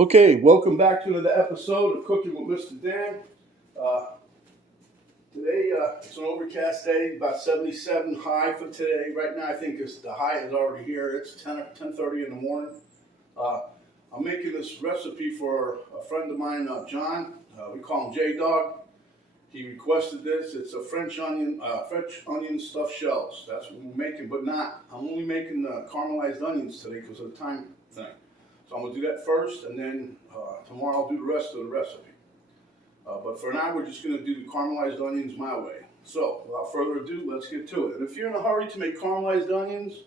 Okay, welcome back to another episode of Cooking with Mr. Dan. Today it's an overcast day, about 77 high for today. Right now I think the high is already here. It's 10:30 in the morning. I'm making this recipe for a friend of mine, John. We call him J-Dog. He requested this. It's a French onion stuffed shells. That's what we're making, but not. I'm only making caramelized onions today because of the time thing. So I'm going to do that first, and then tomorrow I'll do the rest of the recipe. But for now, we're just going to do the caramelized onions my way. So without further ado, let's get to it. And if you're in a hurry to make caramelized onions,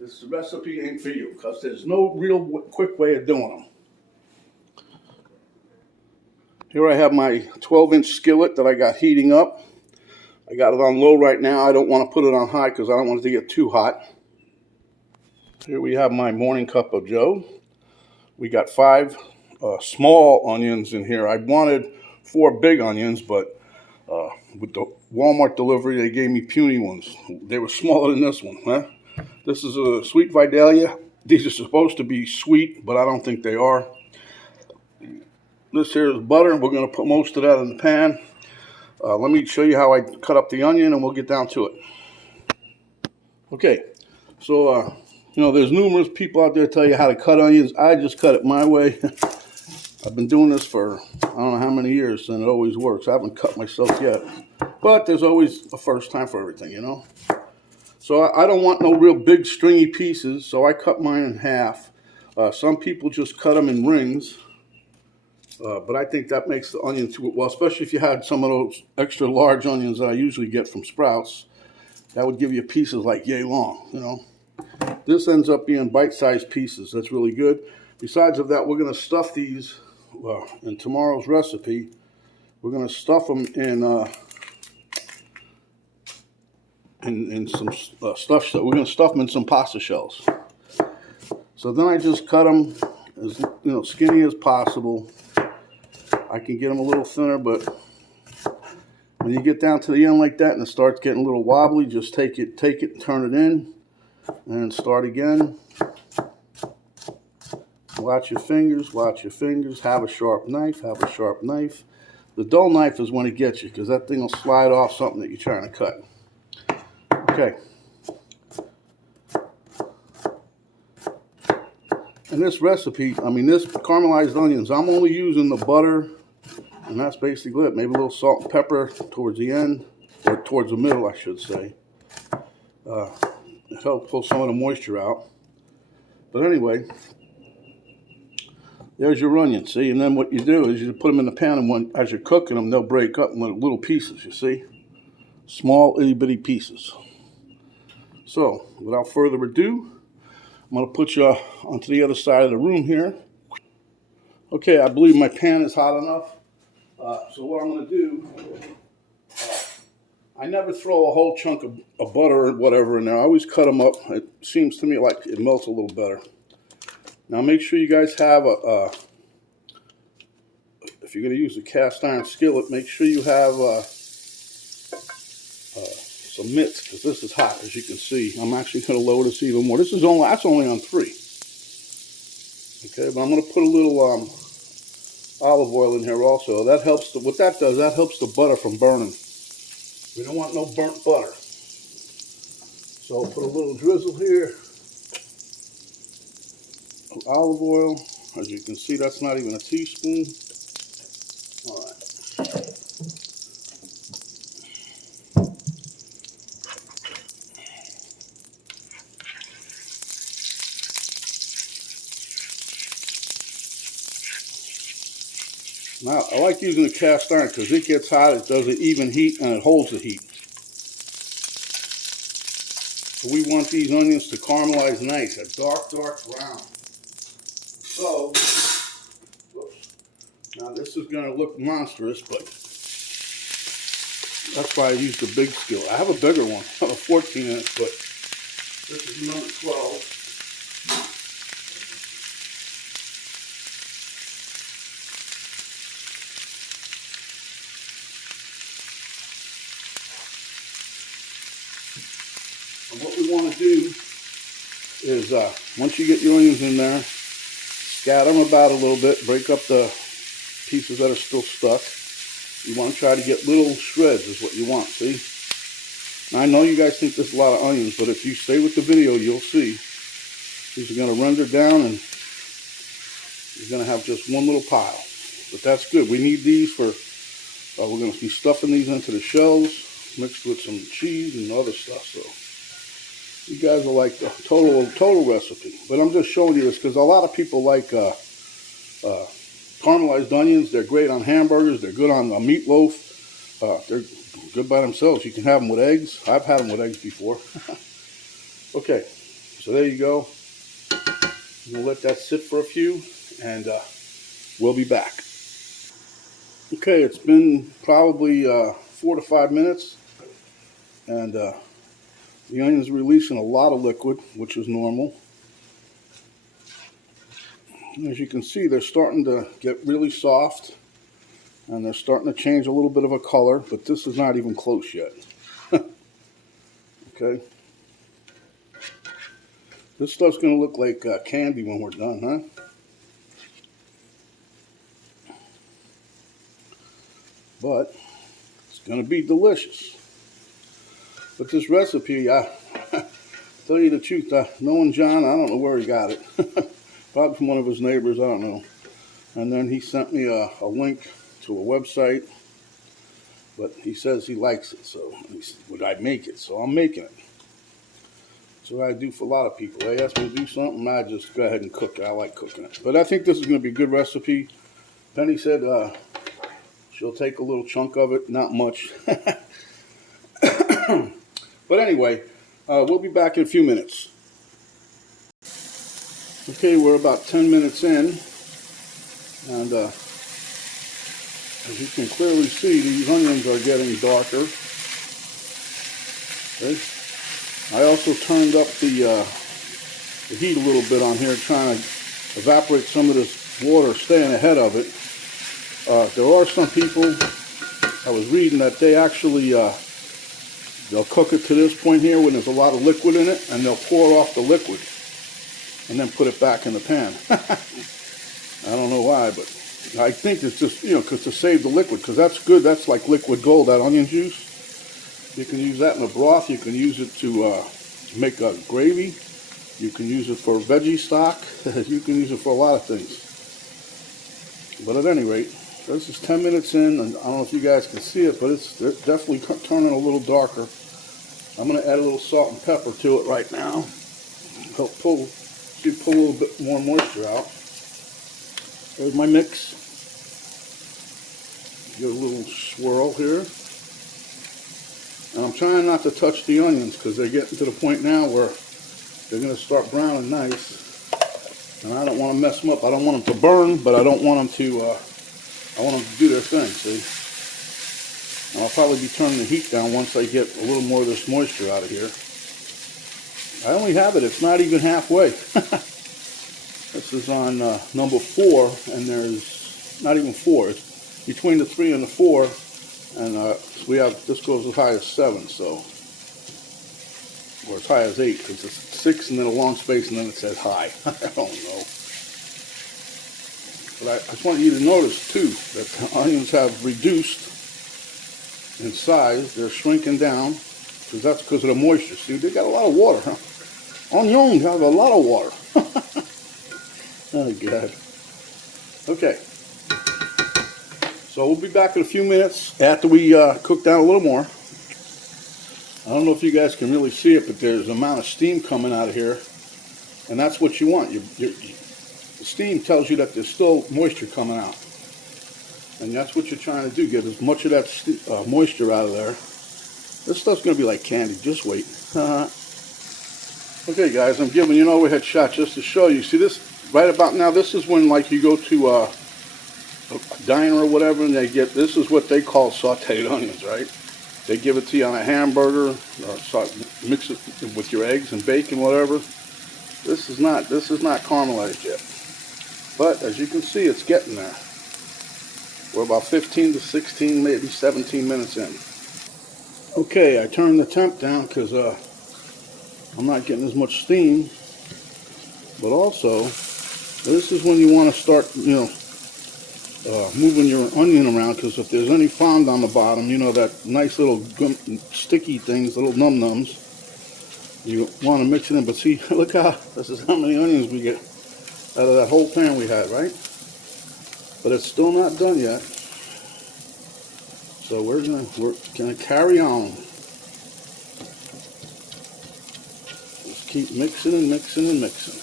this recipe ain't for you because there's no real quick way of doing them. Here I have my 12-inch skillet that I got heating up. I got it on low right now. I don't want to put it on high because I don't want it to get too hot. Here we have my morning cup of joe. We got 5 small onions in here. I wanted 4 big onions, but with the Walmart delivery, they gave me puny ones. They were smaller than this one. Huh? This is a sweet Vidalia. These are supposed to be sweet, but I don't think they are. This here is butter. We're going to put most of that in the pan. Let me show you how I cut up the onion, and we'll get down to it. Okay, so there's numerous people out there tell you how to cut onions. I just cut it my way. I've been doing this for I don't know how many years, and it always works. I haven't cut myself yet, but there's always a first time for everything, So I don't want no real big stringy pieces, so I cut mine in half. Some people just cut them in rings, but I think that makes the onion too well, especially if you had some of those extra large onions that I usually get from Sprouts. That would give you pieces like yay long, This ends up being bite-sized pieces. That's really good. Besides of that, we're going to stuff these in tomorrow's recipe. We're going to stuff them in some stuff. We're going to stuff them in some pasta shells. So then I just cut them as skinny as possible. I can get them a little thinner, but when you get down to the end like that and it starts getting a little wobbly, just take it, turn it in, and start again. Watch your fingers, have a sharp knife, The dull knife is when it gets you, because that thing will slide off something that you're trying to cut. Okay. And this recipe, this caramelized onions, I'm only using the butter, and that's basically it. Maybe a little salt and pepper towards the end, or towards the middle, I should say. It helps pull some of the moisture out. But anyway, there's your onions, see? And then what you do is you put them in the pan, and as you're cooking them, they'll break up into little pieces, you see? Small, itty-bitty pieces. So, without further ado, I'm going to put you onto the other side of the room here. Okay, I believe my pan is hot enough. So what I'm going to do, I never throw a whole chunk of butter or whatever in there. I always cut them up. It seems to me like it melts a little better. Now make sure you guys have if you're going to use a cast iron skillet, make sure you have some mitts, because this is hot, as you can see. I'm actually going to lower this even more. That's only on 3. Okay, but I'm going to put a little olive oil in here also. That helps. What that does, that helps the butter from burning. We don't want no burnt butter. So I'll put a little drizzle here of olive oil. As you can see, that's not even a teaspoon. All right. Now, I like using a cast iron because it gets hot, it does an even heat, and it holds the heat. So we want these onions to caramelize nice, a dark brown. So, now this is going to look monstrous, but that's why I used the big skillet. I have a bigger one, a 14-inch, but this is number 12. And what we want to do is, once you get your onions in there, scatter them about a little bit, break up the pieces that are still stuck. You want to try to get little shreds is what you want, see? Now, I know you guys think this is a lot of onions, but if you stay with the video, you'll see. These are going to render down and you're going to have just one little pile. But that's good. We need these for, we're going to be stuffing these into the shells, mixed with some cheese and other stuff. So you guys will like the total recipe. But I'm just showing you this because a lot of people like caramelized onions. They're great on hamburgers. They're good on a meatloaf. They're good by themselves. You can have them with eggs. I've had them with eggs before. Okay, so there you go. We'll let that sit for a few, and we'll be back. Okay, it's been probably 4 to 5 minutes, and the onion's releasing a lot of liquid, which is normal. As you can see, they're starting to get really soft, and they're starting to change a little bit of a color, but this is not even close yet. Okay. This stuff's going to look like candy when we're done, huh? But it's going to be delicious. But this recipe, tell you the truth, knowing John, I don't know where he got it. Probably from one of his neighbors, I don't know. And then he sent me a link to a website. But he says he likes it, so he said, would I make it? So I'm making it. That's what I do for a lot of people. They ask me to do something, I just go ahead and cook it. I like cooking it. But I think this is going to be a good recipe. Penny said she'll take a little chunk of it, not much. But anyway, we'll be back in a few minutes. Okay, we're about 10 minutes in. And as you can clearly see, these onions are getting darker. Okay. I also turned up the heat a little bit on here, trying to evaporate some of this water, staying ahead of it. There are some people, I was reading that they actually, they'll cook it to this point here when there's a lot of liquid in it, and they'll pour off the liquid and then put it back in the pan. I don't know why, but I think it's just, because to save the liquid, because that's good. That's like liquid gold, that onion juice. You can use that in a broth. You can use it to make a gravy. You can use it for veggie stock. You can use it for a lot of things. But at any rate, this is 10 minutes in, and I don't know if you guys can see it, but it's definitely turning a little darker. I'm going to add a little salt and pepper to it right now. Help pull a little bit more moisture out. There's my mix. Get a little swirl here. And I'm trying not to touch the onions because they're getting to the point now where they're going to start browning nice. And I don't want to mess them up. I don't want them to burn, but I don't want them to, I want them to do their thing, see? And I'll probably be turning the heat down once I get a little more of this moisture out of here. I only have it, it's not even halfway. This is on number 4, and there's not even 4. It's between the 3 and the 4, and we have, this goes as high as 7, so, or as high as 8, because it's 6 and then a long space and then it says high. I don't know. But I just want you to notice too that the onions have reduced in size. They're shrinking down, because that's because of the moisture. See, they got a lot of water, huh? Onions have a lot of water. Oh, God. Okay. So we'll be back in a few minutes after we cook down a little more. I don't know if you guys can really see it, but there's an amount of steam coming out of here. And that's what you want. The steam tells you that there's still moisture coming out. And that's what you're trying to do, get as much of that moisture out of there. This stuff's going to be like candy. Just wait. Okay, guys, I'm giving you an overhead shot just to show you. See this? Right about now, this is when, like, you go to a diner or whatever, and they get, this is what they call sauteed onions, right? They give it to you on a hamburger, or mix it with your eggs and bacon, whatever. This is not caramelized yet. But as you can see, it's getting there. We're about 15 to 16, maybe 17 minutes in. Okay, I turned the temp down because I'm not getting as much steam. But also, This is when you want to start, moving your onion around, because if there's any fond on the bottom, that nice little sticky things, little num-nums, you want to mix it in. But see, look this is how many onions we get out of that whole pan we had, right? But it's still not done yet. So we're gonna carry on. Just keep mixing and mixing and mixing.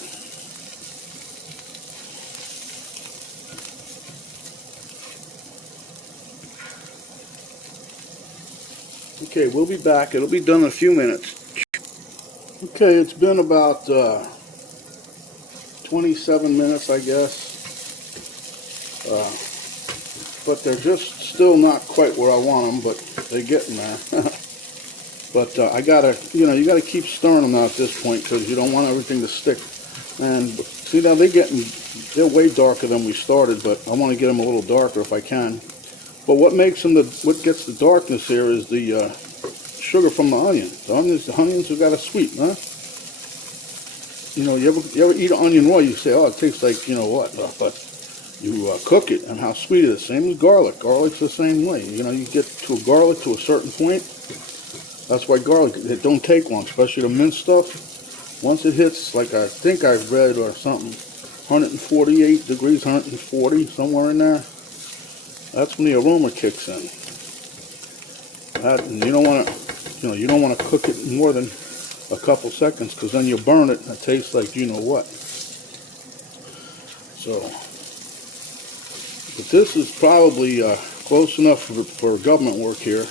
Okay, we'll be back. It'll be done in a few minutes. Okay, it's been about 27 minutes, I guess. But they're just still not quite where I want them, but they're getting there. But I gotta, you gotta keep stirring them now at this point, because you don't want everything to stick. And see, now they're way darker than we started, but I want to get them a little darker if I can. But what makes them what gets the darkness here is the sugar from the onion. The onions have got a sweet, huh? You ever eat an onion raw? You say, oh, it tastes like what? But you cook it, and how sweet it is. Same as garlic. Garlic's the same way. You get to a garlic to a certain point. That's why garlic, it don't take long, especially the minced stuff. Once it hits, like I think I've read or something, 148 degrees, 140, somewhere in there, that's when the aroma kicks in. And you don't want to cook it more than a couple seconds, because then you burn it and it tastes like what. So, but this is probably close enough for government work here,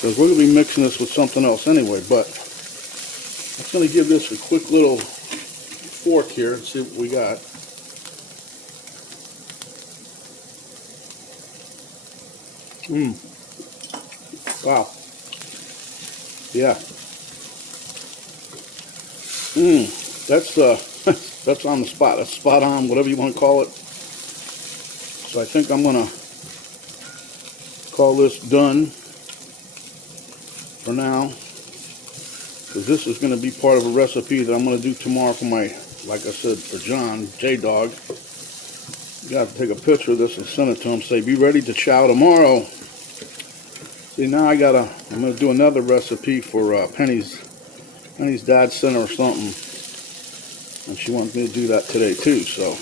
because we're going to be mixing this with something else anyway. But I'm just going to give this a quick little fork here and see what we got. Wow. Yeah. That's that's on the spot. That's spot on, whatever you want to call it. So I think I'm gonna call this done for now, because this is going to be part of a recipe that I'm going to do tomorrow for like I said, for John, J-Dog. You got to take a picture of this and send it to him. Say, be ready to chow tomorrow. See, now I'm going to do another recipe for Penny's dad sent her something, and she wants me to do that today too. So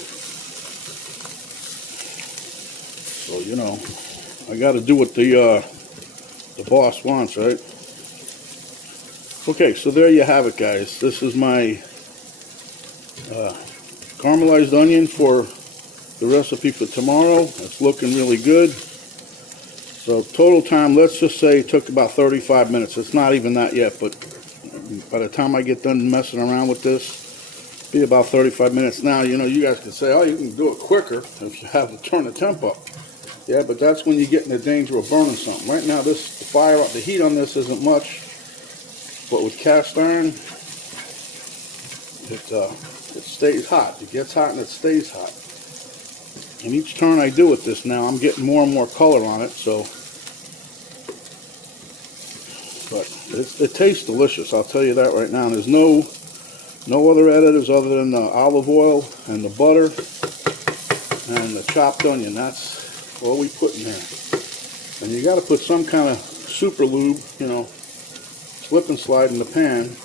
I got to do what the boss wants, right? Okay, so there you have it, guys. This is my caramelized onion for the recipe for tomorrow. It's looking really good. So total time, let's just say it took about 35 minutes. It's not even that yet, but by the time I get done messing around with this, it'll be about 35 minutes. Now, you guys can say, oh, you can do it quicker if you have to turn the temp up. Yeah, but that's when you get in the danger of burning something. Right now, the heat on this isn't much, but with cast iron, it stays hot. It gets hot and it stays hot. And each turn I do with this now, I'm getting more and more color on it. So, but it tastes delicious. I'll tell you that right now. And there's no other additives other than the olive oil and the butter and the chopped onion. That's all we put in there. And you got to put some kind of super lube, slip and slide in the pan,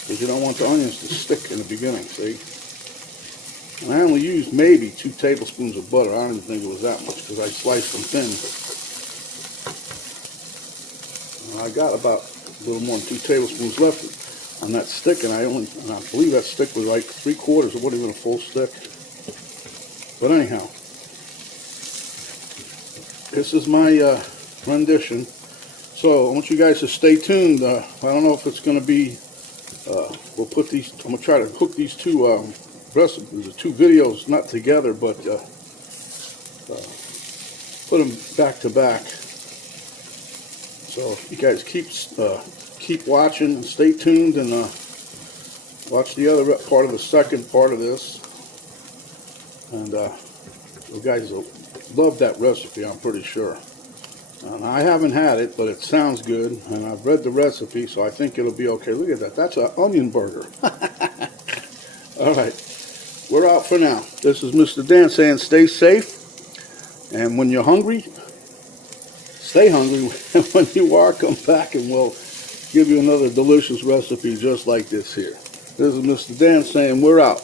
because you don't want the onions to stick in the beginning, see? And I only used maybe 2 tablespoons of butter. I don't even think it was that much, because I sliced them thin. And I got about a little more than 2 tablespoons left on that stick, and I believe that stick was like 3/4. It wasn't even a full stick. But anyhow, this is my rendition. So I want you guys to stay tuned. I don't know if it's going to be, we'll put these, I'm going to try to hook these two recipes, the 2 videos, not together, but put them back to back. So you guys keep watching and stay tuned, and watch the other part of the second part of this. And you guys will love that recipe, I'm pretty sure. And I haven't had it, but it sounds good, and I've read the recipe, so I think it'll be okay. Look at that. That's an onion burger. All right, we're out for now. This is Mr. Dan saying stay safe. And when you're hungry, stay hungry. When you are, come back and we'll give you another delicious recipe just like this here. This is Mr. Dan saying we're out.